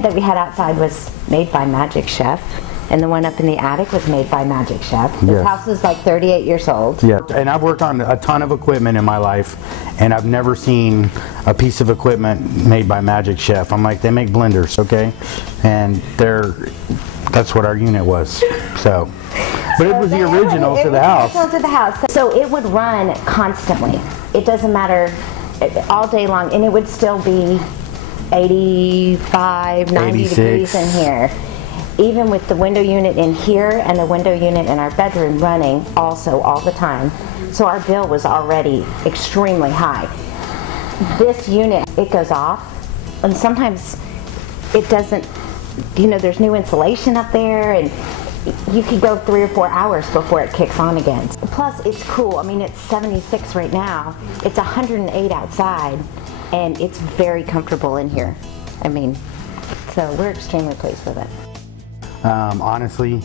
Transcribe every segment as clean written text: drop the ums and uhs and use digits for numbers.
unit that we had outside was made by Magic Chef, and the one up in the attic was made by Magic Chef. This house is like 38 years old. Yeah, and I've worked on a ton of equipment in my life, and I've never seen a piece of equipment made by Magic Chef. I'm like, they make blenders, okay? And that's what our unit was, so. But it was the original to the house. Original to the house. So it would run constantly. It doesn't matter, all day long, and it would still be 85, 90 86 degrees in here. Even with the window unit in here and the window unit in our bedroom running also all the time. So our bill was already extremely high. This unit, it goes off, and sometimes it doesn't, you know, there's new insulation up there, and you could go 3 or 4 hours before it kicks on again. Plus, it's cool. I mean, it's 76 right now. It's 108 outside, and it's very comfortable in here. I mean, so we're extremely pleased with it. Honestly,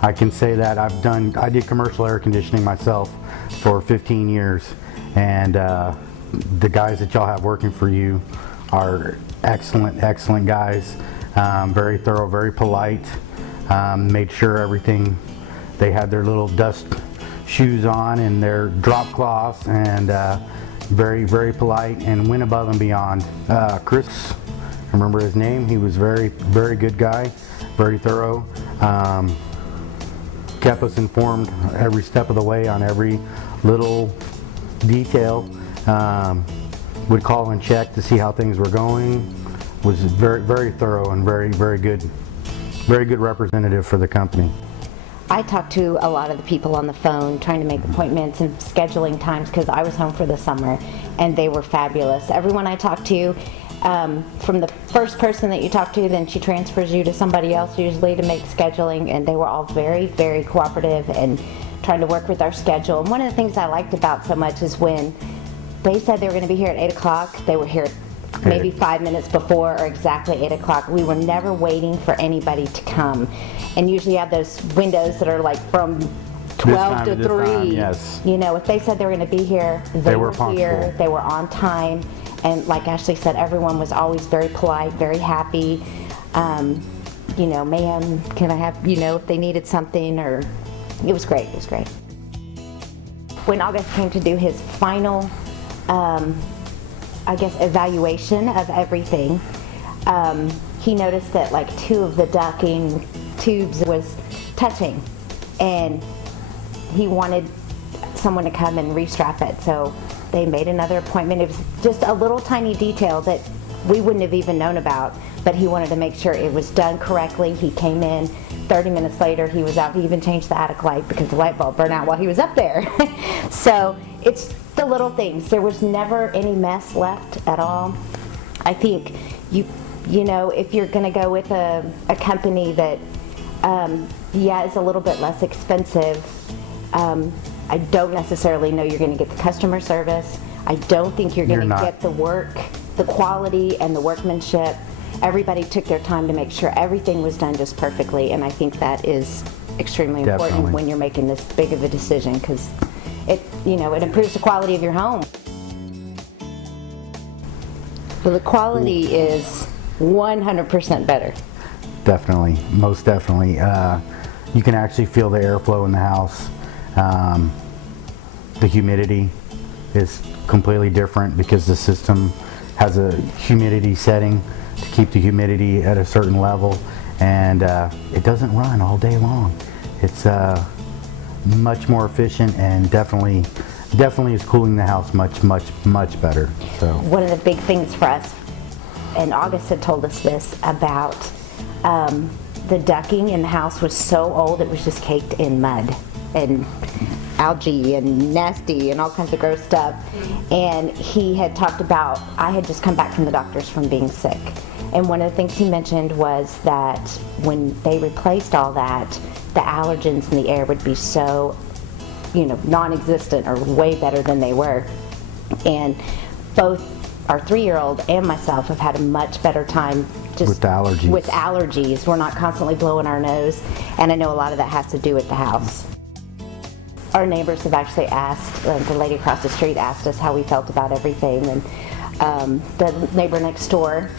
I can say that I did commercial air conditioning myself for 15 years, and the guys that y'all have working for you are excellent guys. Very thorough, very polite. Made sure everything, they had their little dust shoes on and their drop cloths, and very polite, and went above and beyond. Chris, I remember his name, he was very good guy, very thorough. Kept us informed every step of the way on every little detail. Would call and check to see how things were going. Was very thorough and very good representative for the company. I talked to a lot of the people on the phone trying to make appointments and scheduling times because I was home for the summer, and they were fabulous. Everyone I talked to, from the first person that you talk to, then she transfers you to somebody else usually to make scheduling, and they were all very cooperative and trying to work with our schedule. And one of the things I liked about so much is when they said they were going to be here at 8 o'clock, they were here maybe 5 minutes before, or exactly 8 o'clock. We were never waiting for anybody to come. And usually you have those windows that are like from 12 to 3. Time, yes. You know, if they said they were going to be here, they were here, they were on time. And like Ashley said, everyone was always very polite, very happy. You know, ma'am, can I have, you know, if they needed something, or it was great, it was great. When August came to do his final, I guess, evaluation of everything, he noticed that like 2 of the ducting tubes was touching, and he wanted someone to come and restrap it. So they made another appointment. It was just a little tiny detail that we wouldn't have even known about, but he wanted to make sure it was done correctly. He came in, 30 minutes later he was out. He even changed the attic light because the light bulb burned out while he was up there. So it's the little things. There was never any mess left at all. I think you know, if you're going to go with a company that yeah, is a little bit less expensive, I don't necessarily know you're going to get the customer service. I don't think you're going to get the work, the quality and the workmanship. Everybody took their time to make sure everything was done just perfectly, and I think that is extremely important when you're making this big of a decision, because it, you know, it improves the quality of your home. So the quality is 100% better. Definitely, most definitely. You can actually feel the airflow in the house. The humidity is completely different because the system has a humidity setting to keep the humidity at a certain level, and it doesn't run all day long. It's much more efficient, and definitely is cooling the house much better. So one of the big things for us, and August had told us this about the ducting in the house was so old it was just caked in mud and algae and nasty and all kinds of gross stuff. And he had talked about, I had just come back from the doctors from being sick, and one of the things he mentioned was that when they replaced all that, the allergens in the air would be so, you know, non-existent or way better than they were. And both our 3-year-old and myself have had a much better time just with allergies. With allergies. We're not constantly blowing our nose, and I know a lot of that has to do with the house. Our neighbors have actually asked, the lady across the street asked us how we felt about everything, and the neighbor next door,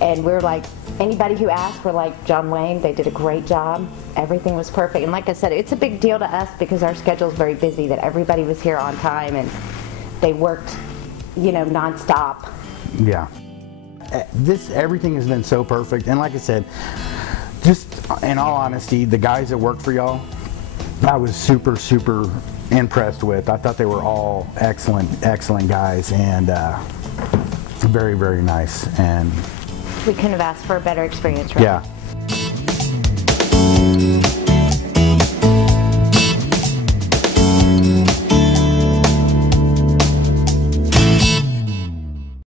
and we're like, anybody who asked were like, Jon Wayne, they did a great job. Everything was perfect. And like I said, it's a big deal to us because our schedule's very busy, that everybody was here on time and they worked, you know, nonstop. Yeah. Everything has been so perfect. And like I said, just in all honesty, the guys that work for y'all, I was super, super impressed with. I thought they were all excellent, excellent guys, and very, very nice. And We couldn't have asked for a better experience, right? yeah.